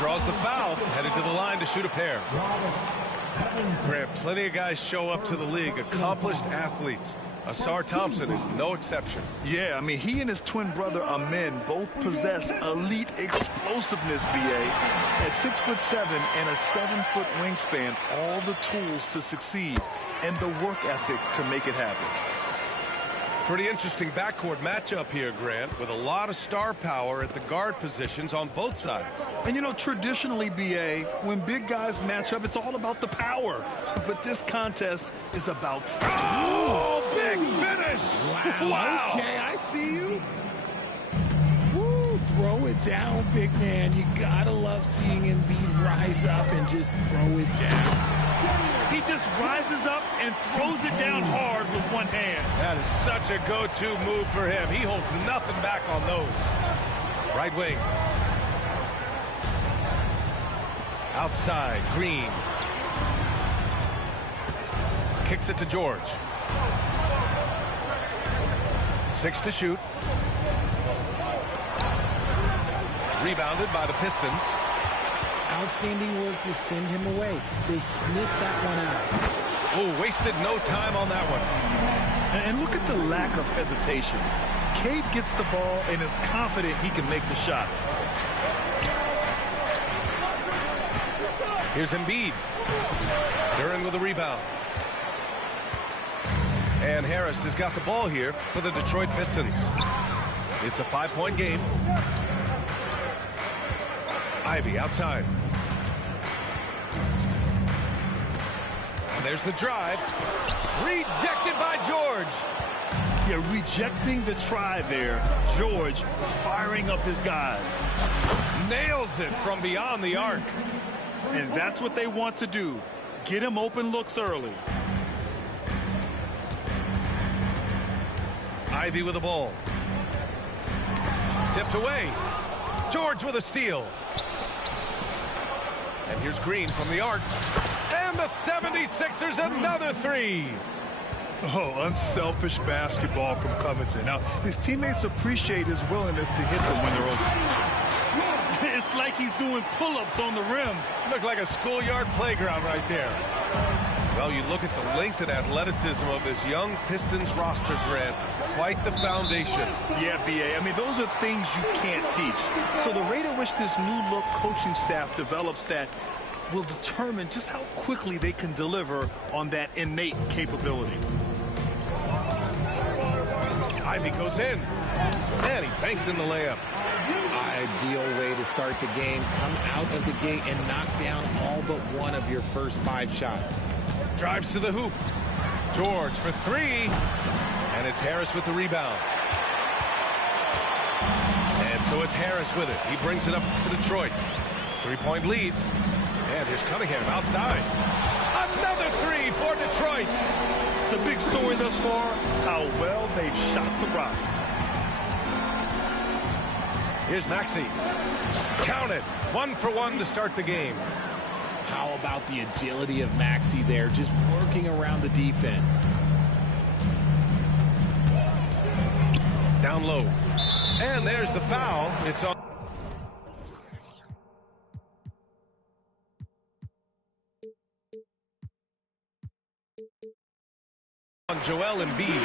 Draws the foul, headed to the line to shoot a pair. Grant, plenty of guys show up to the league, accomplished athletes. Asar Thompson is no exception. Yeah, I mean, he and his twin brother Amin both possess elite explosiveness, BA. At 6'7" and a 7-foot wingspan, all the tools to succeed and the work ethic to make it happen. Pretty interesting backcourt matchup here, Grant, with a lot of star power at the guard positions on both sides. And, you know, traditionally, BA, when big guys match up, it's all about the power. But this contest is about... Oh, big finish! Wow. Okay, I see you. Woo, throw it down, big man. You gotta love seeing Embiid rise up and just throw it down. He just rises up and throws it down hard with one hand. That is such a go-to move for him. He holds nothing back on those. Right wing. Outside, Green. Kicks it to George. 6 to shoot. Rebounded by the Pistons. Outstanding work to send him away. They sniffed that one out. Oh, wasted no time on that one. And look at the lack of hesitation. Cade gets the ball and is confident he can make the shot. Here's Embiid. Duran with a rebound. And Harris has got the ball here for the Detroit Pistons. It's a 5-point game. Ivy outside. And there's the drive. Rejected by George. Yeah, rejecting the try there. George firing up his guys. Nails it from beyond the arc. And that's what they want to do. Get him open looks early. Ivy with the ball. Tipped away. George with a steal. And here's Green from the arc. And the 76ers another three. Oh, unselfish basketball from Covington. Now, his teammates appreciate his willingness to hit them when they're open. It's like he's doing pull-ups on the rim. Looked like a schoolyard playground right there. Well, you look at the length and athleticism of this young Pistons roster, Grant. Quite the foundation. Yeah, B.A. I mean, those are things you can't teach. So the rate at which this new-look coaching staff develops that will determine just how quickly they can deliver on that innate capability. Ivy goes in. And he banks in the layup. Ideal way to start the game. Come out of the gate and knock down all but one of your first 5 shots. Drives to the hoop. George for 3. And it's Harris with the rebound. And so it's Harris with it. He brings it up to Detroit. 3-point lead. And here's Cunningham outside. Another 3 for Detroit. The big story thus far, how well they've shot the rock. Here's Maxey. Count it. 1 for 1 to start the game. How about the agility of Maxey there, just working around the defense. Down low. And there's the foul. It's on Joel Embiid.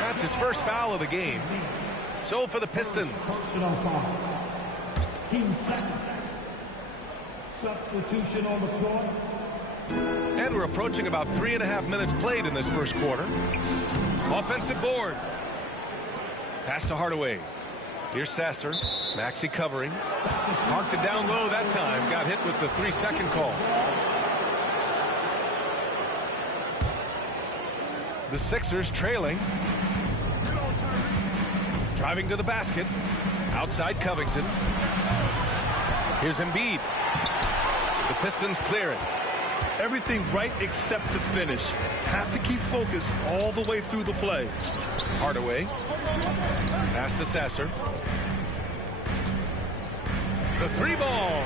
That's his first foul of the game. So for the Pistons. Substitution on the floor. And we're approaching about 3.5 minutes played in this first quarter. Offensive board. Pass to Hardaway. Here's Sasser. Maxey covering. Parked it down low that time. Got hit with the 3-second call. The Sixers trailing. Driving to the basket. Outside Covington. Here's Embiid. The Pistons clear it. Everything right except the finish. Have to keep focused all the way through the play. Hardaway. Pass to Sasser. The 3-ball.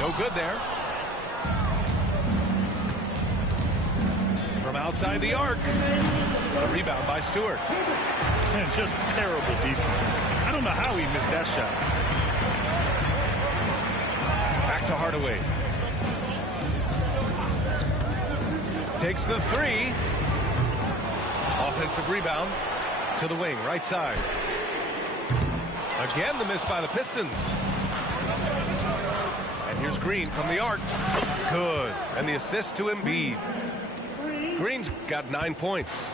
No good there. From outside the arc. A rebound by Stewart. And just terrible defense. I don't know how he missed that shot. Back to Hardaway. Takes the three. Offensive rebound to the wing, right side. Again, the miss by the Pistons. And here's Green from the arc. Good. And the assist to Embiid. Green's got 9 points.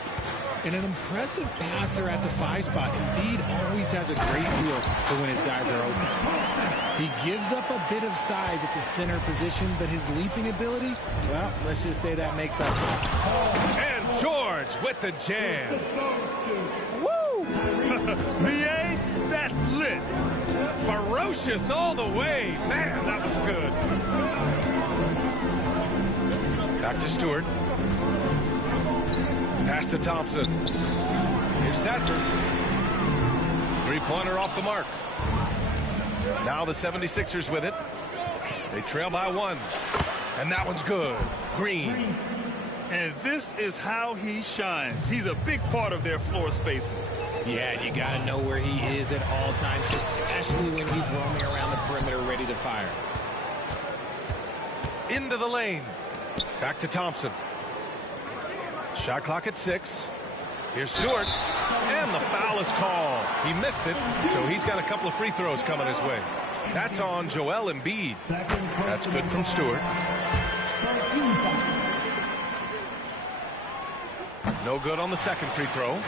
And an impressive passer at the 5 spot. Embiid always has a great feel for when his guys are open. He gives up a bit of size at the center position, but his leaping ability, well, let's just say that makes up for it. And George with the jam. Woo! BA, that's lit. Ferocious all the way. Man, that was good. Back to Stewart. Pass to Thompson. Here's Sasser. Three-pointer off the mark. Now the 76ers with it. They trail by 1. And that one's good. Green. And this is how he shines. He's a big part of their floor spacing. Yeah, you got to know where he is at all times, especially when he's roaming around the perimeter ready to fire. Into the lane. Back to Thompson. Shot clock at 6. Here's Stewart. And the foul is called. He missed it, so he's got a couple of free throws coming his way. That's on Joel Embiid. That's good from Stewart. No good on the second free throw.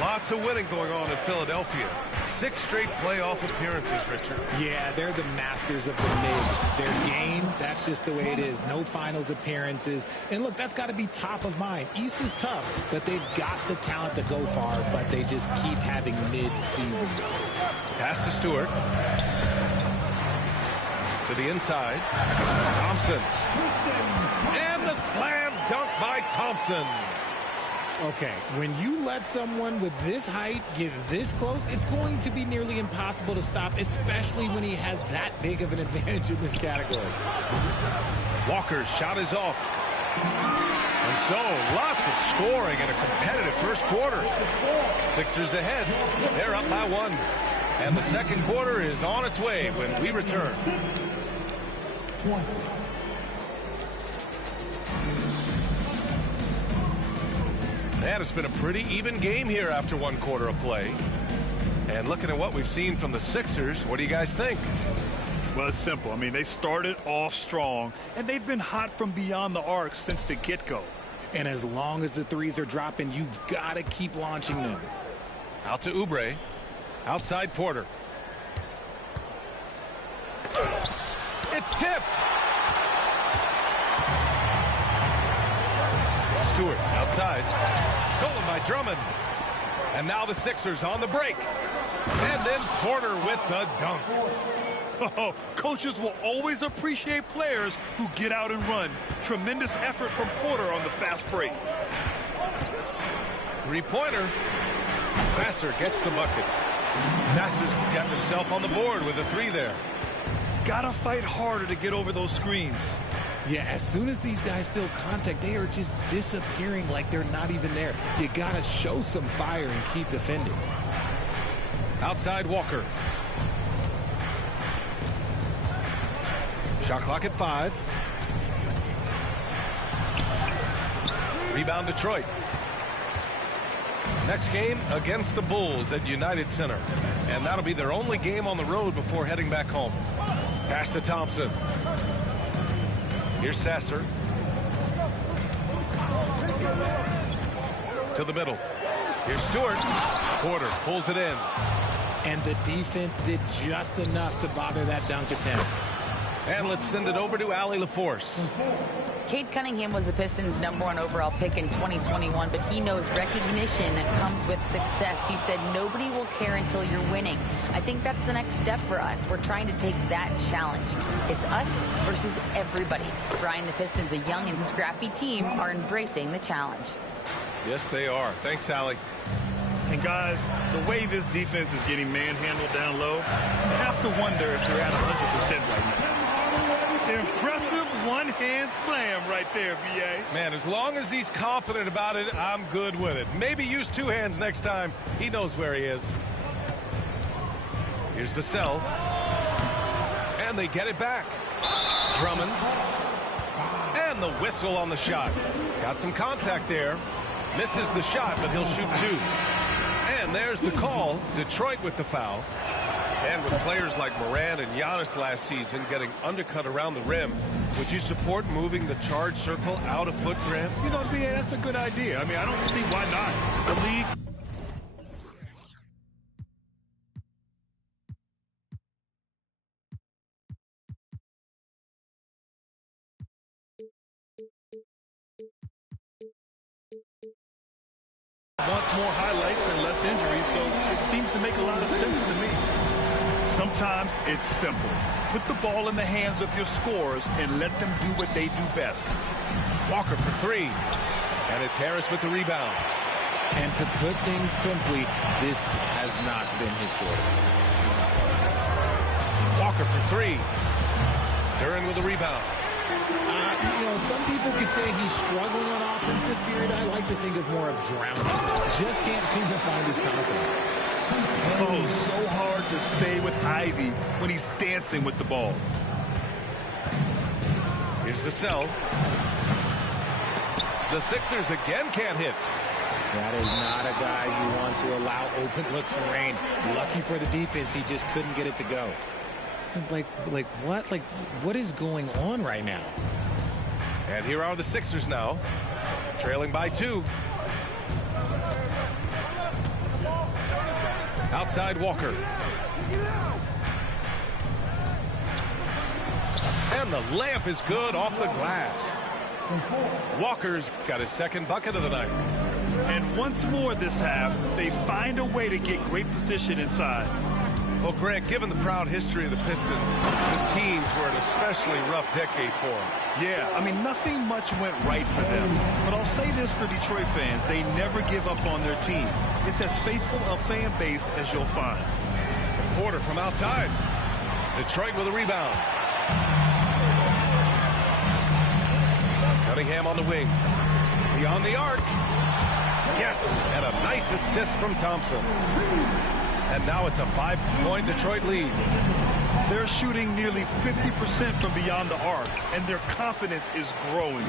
Lots of winning going on in Philadelphia. 6 straight playoff appearances, Richard. Yeah, they're the masters of the mid. Their game, that's just the way it is. No finals appearances. And look, that's got to be top of mind. East is tough, but they've got the talent to go far, but they just keep having mid-seasons. Pass to Stewart. To the inside. Thompson. And the slam dunk by Thompson. Okay, when you let someone with this height get this close, it's going to be nearly impossible to stop, especially when he has that big of an advantage in this category. Walker's shot is off. And so, lots of scoring in a competitive first quarter. Sixers ahead. They're up by 1. And the second quarter is on its way when we return. And it's been a pretty even game here after 1 quarter of play. And looking at what we've seen from the Sixers, what do you guys think? Well, it's simple. I mean, they started off strong, and they've been hot from beyond the arc since the get-go. And as long as the threes are dropping, you've got to keep launching them. Out to Oubre. Outside Porter. It's tipped. Stewart outside. Stolen by Drummond. And now the Sixers on the break. And then Porter with the dunk. Oh, coaches will always appreciate players who get out and run. Tremendous effort from Porter on the fast break. Three-pointer. Sasser gets the bucket. Sasser's got himself on the board with a 3 there. Gotta fight harder to get over those screens. Yeah, as soon as these guys feel contact, they are just disappearing like they're not even there. You got to show some fire and keep defending. Outside Walker. Shot clock at 5. Rebound Detroit. Next game against the Bulls at United Center. And that'll be their only game on the road before heading back home. Pass to Thompson. Here's Sasser. To the middle. Here's Stewart. Porter pulls it in. And the defense did just enough to bother that dunk attempt. And let's send it over to Allie LaForce. Cade Cunningham was the Pistons' #1 overall pick in 2021, but he knows recognition comes with success. He said, nobody will care until you're winning. I think that's the next step for us. We're trying to take that challenge. It's us versus everybody. Brian, the Pistons, a young and scrappy team, are embracing the challenge. Yes, they are. Thanks, Allie. And guys, the way this defense is getting manhandled down low, you have to wonder if they're at 100% right now. Impressive one-hand slam right there, B.A. Man, as long as he's confident about it, I'm good with it. Maybe use 2 hands next time. He knows where he is. Here's Vassell. And they get it back. Drummond. And the whistle on the shot. Got some contact there. Misses the shot, but he'll shoot two. And there's the call. Detroit with the foul. And with players like Morant and Giannis last season getting undercut around the rim, would you support moving the charge circle out a foot, Grant? You know, BA, that's a good idea. I mean, I don't see why not. The league. Wants more highlights and less injuries, so it seems to make a lot of sense to me. Sometimes it's simple. Put the ball in the hands of your scorers and let them do what they do best. Walker for three. And it's Harris with the rebound. And to put things simply, this has not been his quarter. Walker for three. Duran with the rebound. You know, some people could say he's struggling on offense this period. I like to think of more of drowning. Just can't seem to find his confidence. Oh, so hard to stay with Ivy when he's dancing with the ball. Here's Vassell. The Sixers again can't hit. That is not a guy you want to allow open looks for range. Lucky for the defense, he just couldn't get it to go. Like what? Like, what is going on right now? And here are the Sixers now, trailing by two. Outside Walker. And the layup is good off the glass. Walker's got his second bucket of the night. And once more this half, they find a way to get great position inside. Well, Grant, given the proud history of the Pistons, the teams were an especially rough decade for them. Yeah, I mean, nothing much went right for them. But I'll say this for Detroit fans, they never give up on their team. It's as faithful a fan base as you'll find. Porter from outside. Detroit with a rebound. Cunningham on the wing. Beyond the arc. Yes, and a nice assist from Thompson. And now it's a 5-point Detroit lead. They're shooting nearly 50% from beyond the arc, and their confidence is growing.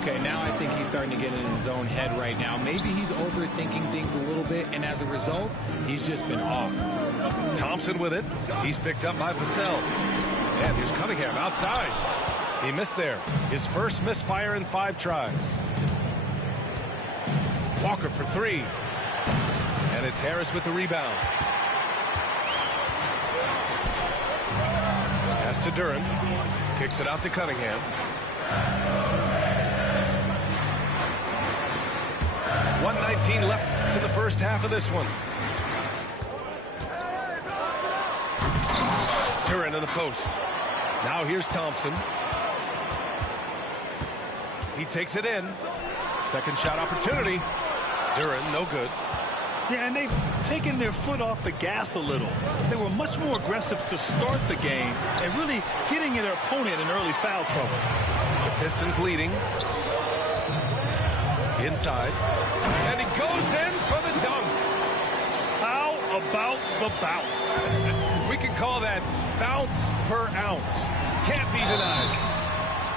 Okay, now I think he's starting to get in his own head right now. Maybe he's overthinking things a little bit, and as a result, he's just been off. Thompson with it. He's picked up by Vassell. And here's Cunningham outside. He missed there. His first misfire in 5 tries. Walker for three. And it's Harris with the rebound. Pass to Duran. Kicks it out to Cunningham. 1:19 left to the first half of this one. Duran in the post. Now here's Thompson. He takes it in. Second shot opportunity. Duran, no good. Yeah, and they've taken their foot off the gas a little. They were much more aggressive to start the game and really getting their opponent in early foul trouble. The Pistons leading. Inside. And he goes in for the dunk. How about the bounce? We can call that bounce per ounce. Can't be denied.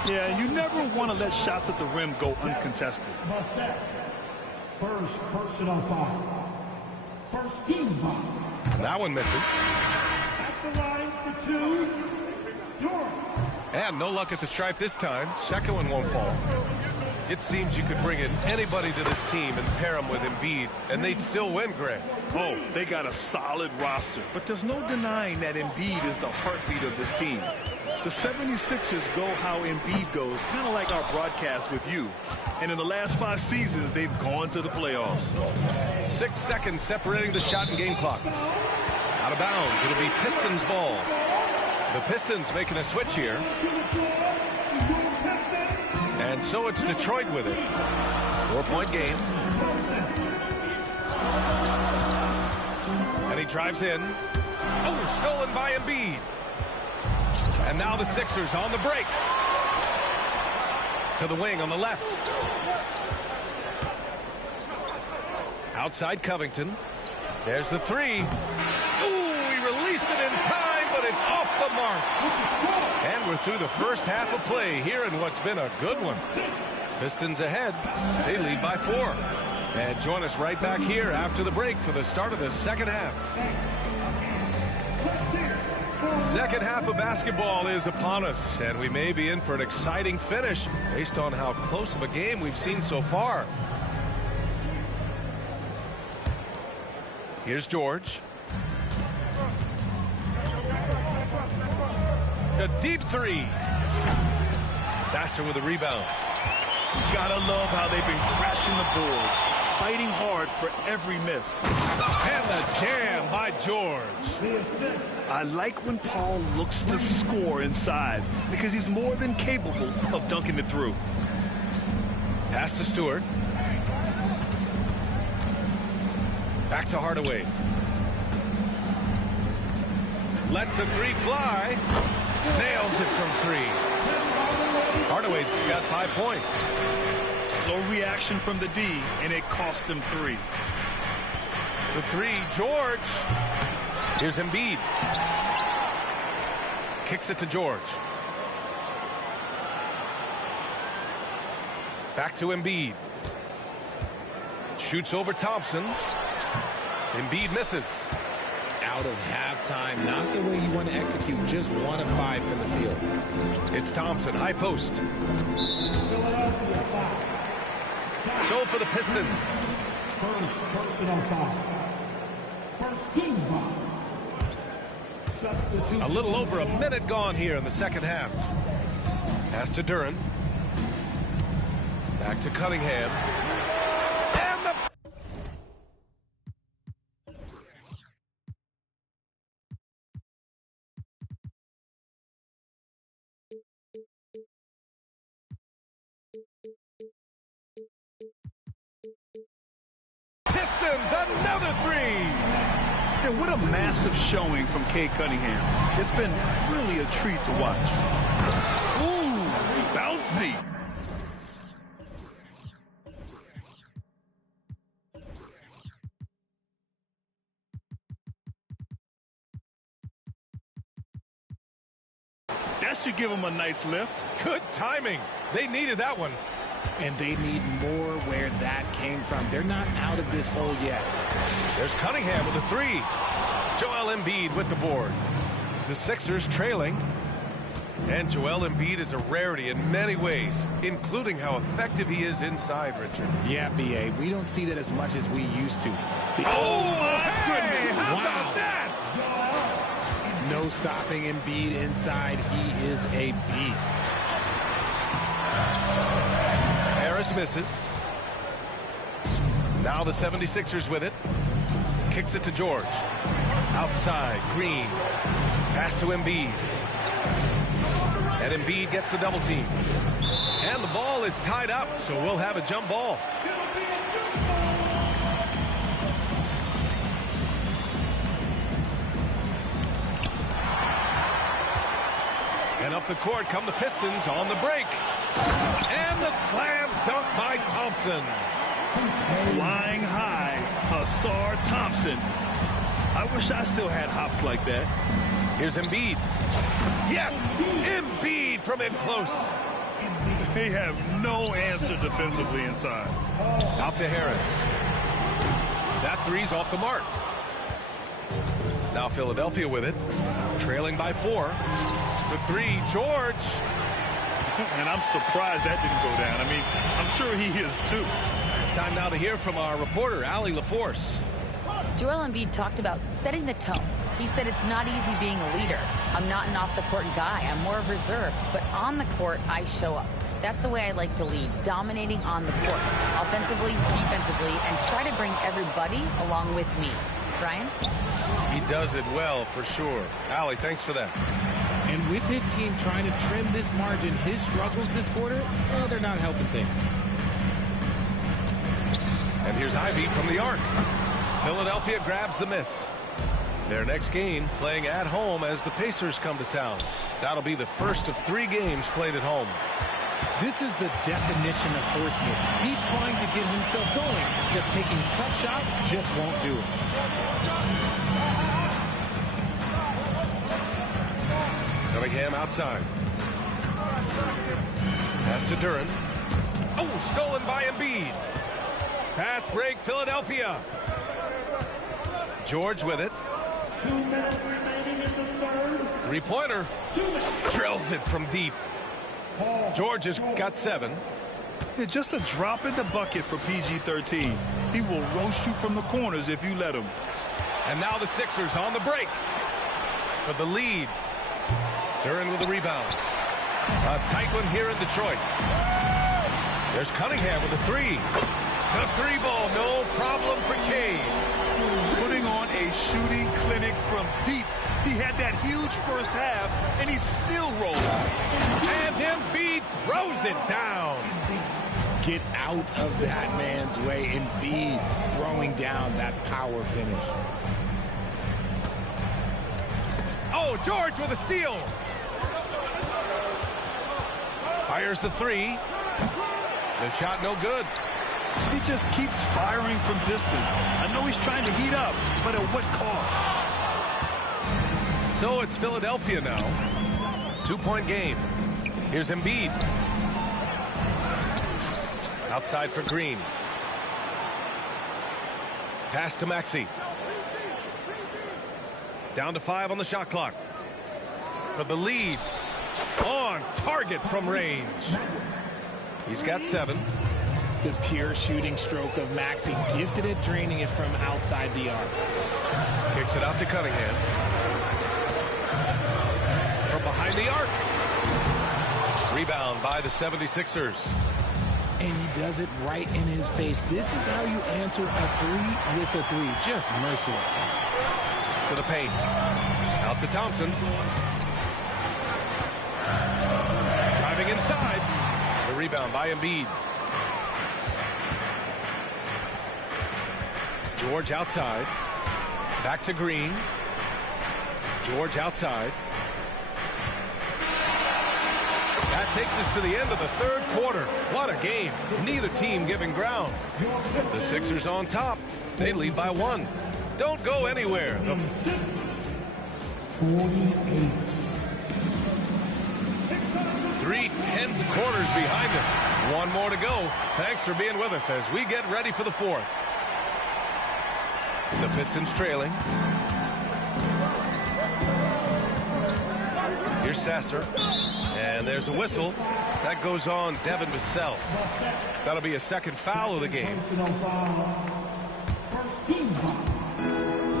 Yeah, you never want to let shots at the rim go uncontested. First personal foul. First team foul. That one misses. At the line for two. Duran. And no luck at the stripe this time. Second one won't fall. It seems you could bring in anybody to this team and pair them with Embiid, and they'd still win, Grant. Oh, they got a solid roster, but there's no denying that Embiid is the heartbeat of this team. The 76ers go how Embiid goes, kind of like our broadcast with you. And in the last 5 seasons, they've gone to the playoffs. 6 seconds separating the shot and game clock. Out of bounds. It'll be Pistons ball. The Pistons making a switch here. And so it's Detroit with it. 4-point game. And he drives in. Oh, stolen by Embiid. And now the Sixers on the break. To the wing on the left. Outside Covington. There's the three. Ooh, he released it in time, but It's off the mark. And we're through the first half of play here in what's been a good one. Pistons ahead. They lead by 4. And join us right back here after the break for the start of the second half. Second half of basketball is upon us, and we may be in for an exciting finish based on how close of a game we've seen so far. Here's George. A deep 3. Sasser with a rebound. Gotta love how they've been crashing the boards, fighting hard for every miss. And the jam by George. I like when Paul looks to score inside because he's more than capable of dunking it through. Pass to Stewart. Back to Hardaway. Lets the 3 fly. Nails it from 3. Hardaway's got 5 points. Slow reaction from the D, and it cost him 3. For 3, George. Here's Embiid. Kicks it to George. Back to Embiid. Shoots over Thompson. Embiid misses. Out of halftime, not the way you want to execute, just 1 of 5 from the field. It's Thompson, high post. So for the Pistons. First personal foul. First team foul. A little over a minute gone here in the second half. Pass to Duran. Back to Cunningham. And the... Pistons, another 3. And what a massive showing from Cade Cunningham. It's been really a treat to watch. Ooh, bouncy. That should give him a nice lift. Good timing. They needed that one. And they need more where that came from. They're not out of this hole yet. There's Cunningham with a 3. Joel Embiid with the board. The Sixers trailing. And Joel Embiid is a rarity in many ways, including how effective he is inside, Richard. Yeah, B.A., we don't see that as much as we used to. Oh, my goodness! How about that? No stopping Embiid inside. He is a beast. Harris misses. Now the 76ers with it. Kicks it to George. Outside, Green. Pass to Embiid. And Embiid gets the double team. And the ball is tied up, so we'll have a jump ball. And up the court come the Pistons on the break. And the slam dunk by Thompson. Flying high, Asar Thompson. I wish I still had hops like that. Here's Embiid. Yes, Embiid from in close. They have no answer defensively inside. Out to Harris. That 3's off the mark. Now Philadelphia with it. Trailing by 4. For 3, George. And I'm surprised that didn't go down. I mean, I'm sure he is too. Time now to hear from our reporter, Allie LaForce. Joel Embiid talked about setting the tone. He said it's not easy being a leader. I'm not an off-the-court guy. I'm more reserved. But on the court, I show up. That's the way I like to lead, dominating on the court, offensively, defensively, and try to bring everybody along with me. Brian? He does it well, for sure. Allie, thanks for that. And with his team trying to trim this margin, his struggles this quarter, well, they're not helping things. And here's Ivy from the arc. Philadelphia grabs the miss. Their next game playing at home as the Pacers come to town. That'll be the first of 3 games played at home. This is the definition of forcing it. He's trying to get himself going, but taking tough shots just won't do it. Cunningham outside. Pass to Duran. Oh, stolen by Embiid. Fast break, Philadelphia. George with it. 2 minutes remaining in the third. Three-pointer. Drills it from deep. George has got 7. Yeah, just a drop in the bucket for PG-13. He will roast you from the corners if you let him. And now the Sixers on the break for the lead. Duran with the rebound. A tight one here in Detroit. There's Cunningham with the 3. The 3 ball, no problem for Cade. Putting on a shooting clinic from deep. He had that huge first half, and he still rolled. And Embiid throws it down. Get out of that man's way. Embiid throwing down that power finish. Oh, George with a steal. Fires the 3. The shot no good. He just keeps firing from distance. I know he's trying to heat up, but at what cost? So it's Philadelphia now. 2-point game. Here's Embiid. Outside for Green. Pass to Maxey. Down to 5 on the shot clock. For the lead. On target from range. He's got 7. The pure shooting stroke of Maxey, gifted at draining it from outside the arc. Kicks it out to Cunningham. From behind the arc. Rebound by the 76ers. And he does it right in his face. This is how you answer a 3 with a 3. Just merciless. To the paint. Out to Thompson. Driving inside. The rebound by Embiid. George outside. Back to Green. George outside. That takes us to the end of the third quarter. What a game. Neither team giving ground. The Sixers on top. They lead by 1. Don't go anywhere. 48. 3 tense quarters behind us. 1 more to go. Thanks for being with us as we get ready for the 4th. The Pistons trailing. Here's Sasser. And there's a whistle. That goes on Devin Vassell. That'll be a second foul of the game.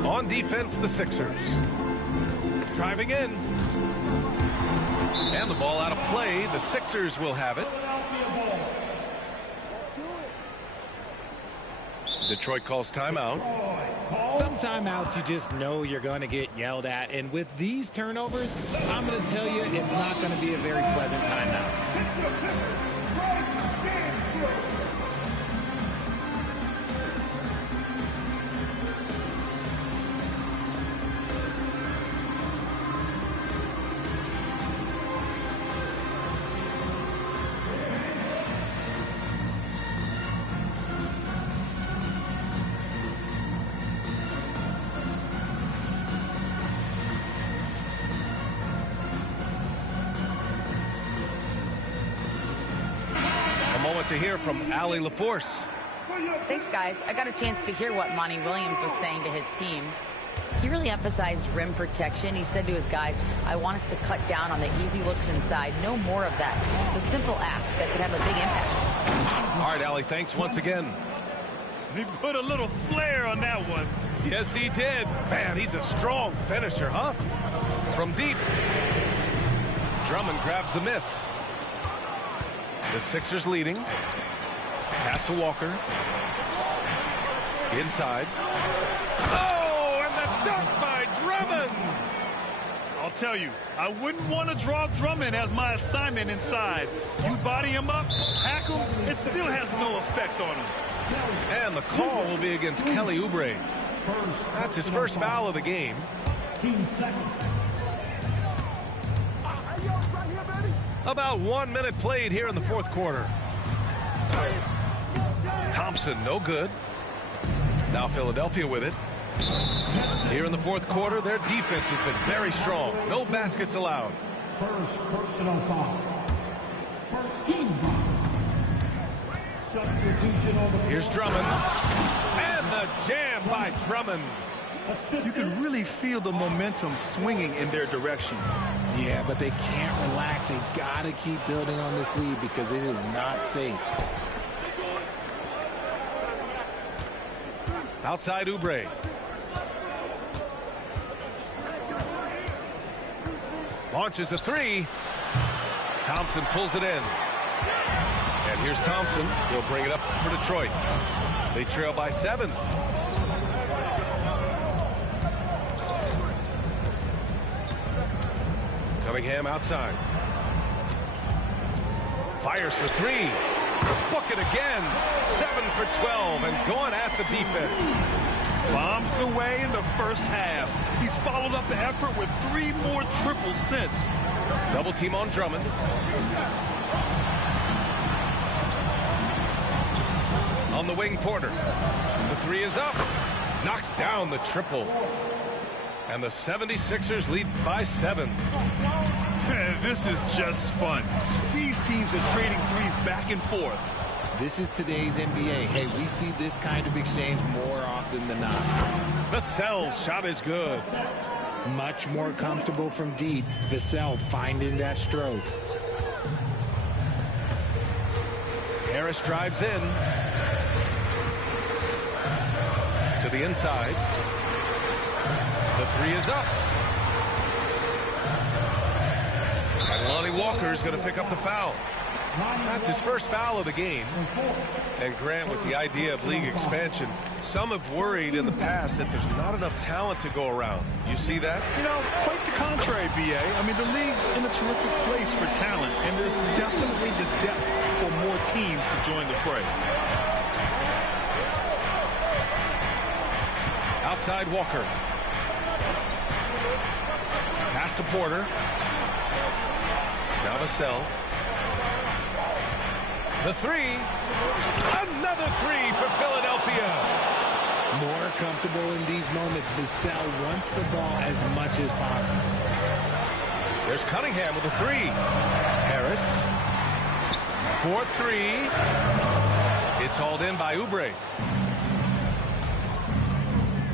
On defense, the Sixers. Driving in. And the ball out of play. The Sixers will have it. Detroit calls timeout. Some timeouts you just know you're going to get yelled at. And with these turnovers, I'm going to tell you it's not going to be a very pleasant timeout. To hear from Allie LaForce. Thanks, guys. I got a chance to hear what Monty Williams was saying to his team. He really emphasized rim protection. He said to his guys, I want us to cut down on the easy looks inside. No more of that. It's a simple ask that could have a big impact. All right, Allie, thanks once again. He put a little flair on that one. Yes, he did. Man, he's a strong finisher, huh? From deep. Drummond grabs the miss. The Sixers leading. Pass to Walker. Inside. Oh, and the dunk by Drummond. I'll tell you, I wouldn't want to draw Drummond as my assignment inside. You body him up, hack him, it still has no effect on him. And the call will be against Kelly Oubre. That's his first foul of the game. 15 seconds. About 1 minute played here in the fourth quarter. Thompson, no good. Now Philadelphia with it. Here in the fourth quarter, their defense has been very strong. No baskets allowed. First personal foul. First team foul. Substitution on the floor. Here's Drummond. And the jam by Drummond. You can really feel the momentum swinging in their direction. Yeah, but they can't relax. They got to keep building on this lead because it is not safe. Outside Oubre. Launches a three. Thompson pulls it in. And here's Thompson. He'll bring it up for Detroit. They trail by 7. Cunningham outside. Fires for 3. Book it again. 7 for 12 and going at the defense. Bombs away in the first half. He's followed up the effort with 3 more triples since. Double team on Drummond. On the wing, Porter. The 3 is up. Knocks down the triple. And the 76ers lead by 7. This is just fun. These teams are trading threes back and forth. This is today's NBA. Hey, we see this kind of exchange more often than not. Vassell's shot is good. Much more comfortable from deep. Vassell finding that stroke. Harris drives in. To the inside. The 3 is up. And Lonnie Walker is going to pick up the foul. That's his first foul of the game. And Grant, with the idea of league expansion, some have worried in the past that there's not enough talent to go around. You see that? You know, quite the contrary, B.A. I mean, the league's in a terrific place for talent, and there's definitely the depth for more teams to join the fray. Outside Walker. Pass to Porter. Now Vassell. The 3. Another 3 for Philadelphia. More comfortable in these moments. Vassell wants the ball as much as possible. There's Cunningham with a 3. Harris. 4-3. It's hauled in by Oubre.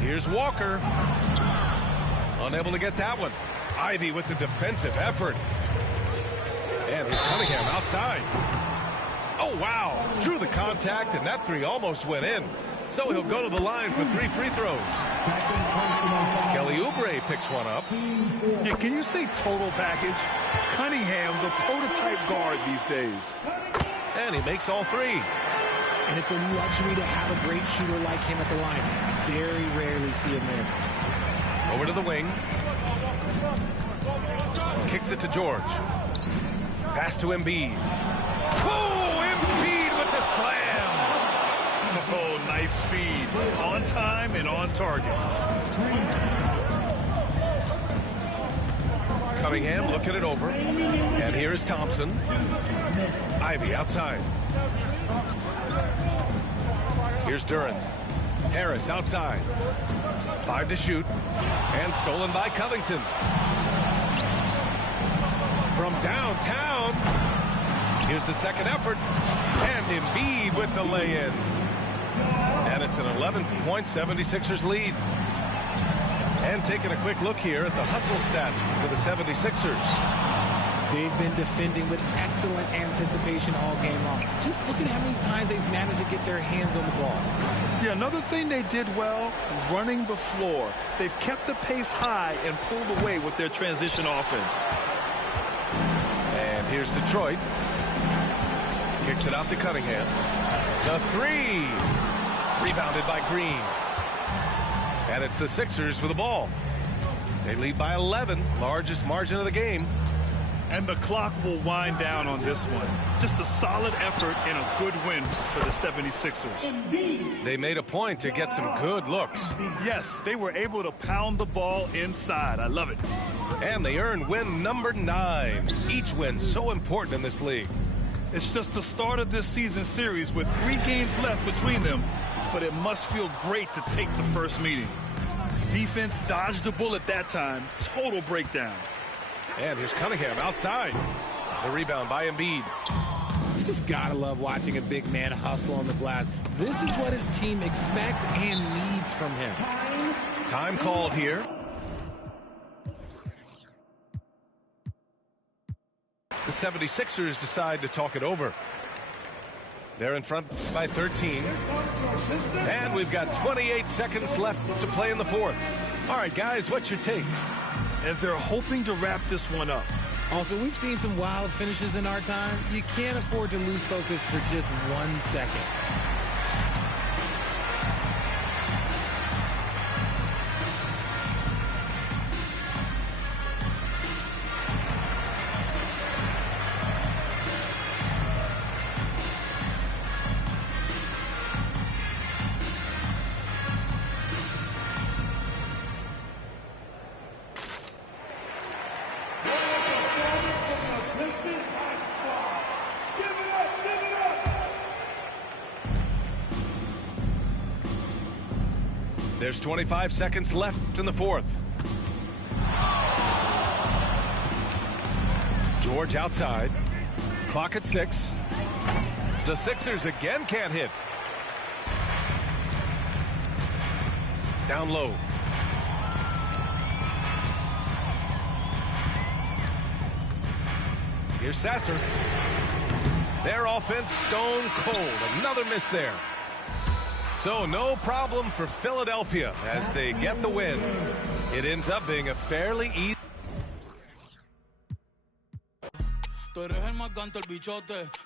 Here's Walker. Unable to get that one. Ivy with the defensive effort. And here's Cunningham outside. Oh, wow. Drew the contact, and that 3 almost went in. So he'll go to the line for 3 free throws. Kelly Oubre picks one up. Yeah, can you say total package? Cunningham, the prototype guard these days. And he makes all 3. And it's a luxury to have a great shooter like him at the line. Very rarely see a miss. Over to the wing. Kicks it to George. Pass to Embiid. Oh, Embiid with the slam. Oh, nice feed. On time and on target. Cunningham looking it over. And here is Thompson. Ivy outside. Here's Duran. Harris outside. 5 to shoot. And stolen by Covington. From downtown. Here's the second effort. And Embiid with the lay-in. And it's an 11-point 76ers lead. And taking a quick look here at the hustle stats for the 76ers. They've been defending with excellent anticipation all game long. Just look at how many times they've managed to get their hands on the ball. Yeah, another thing they did well, running the floor. They've kept the pace high and pulled away with their transition offense. And here's Detroit. Kicks it out to Cunningham. The 3. Rebounded by Green. And it's the Sixers with the ball. They lead by 11, largest margin of the game. And the clock will wind down on this one. Just a solid effort and a good win for the 76ers. They made a point to get some good looks. Yes, they were able to pound the ball inside. I love it. And they earned win number 9. Each win so important in this league. It's just the start of this season series with 3 games left between them, but it must feel great to take the first meeting. Defense dodged a bullet that time. Total breakdown. And here's Cunningham outside. The rebound by Embiid. You just gotta love watching a big man hustle on the glass. This is what his team expects and needs from him. Time called here. The 76ers decide to talk it over. They're in front by 13. And we've got 28 seconds left to play in the fourth. All right, guys, what's your take? And they're hoping to wrap this one up. Also, we've seen some wild finishes in our time. You can't afford to lose focus for just 1 second. There's 25 seconds left in the fourth. George outside. Clock at 6. The Sixers again can't hit. Down low. Here's Sasser. Their offense stone cold. Another miss there. So no problem for Philadelphia as they get the win. It ends up being a fairly easy.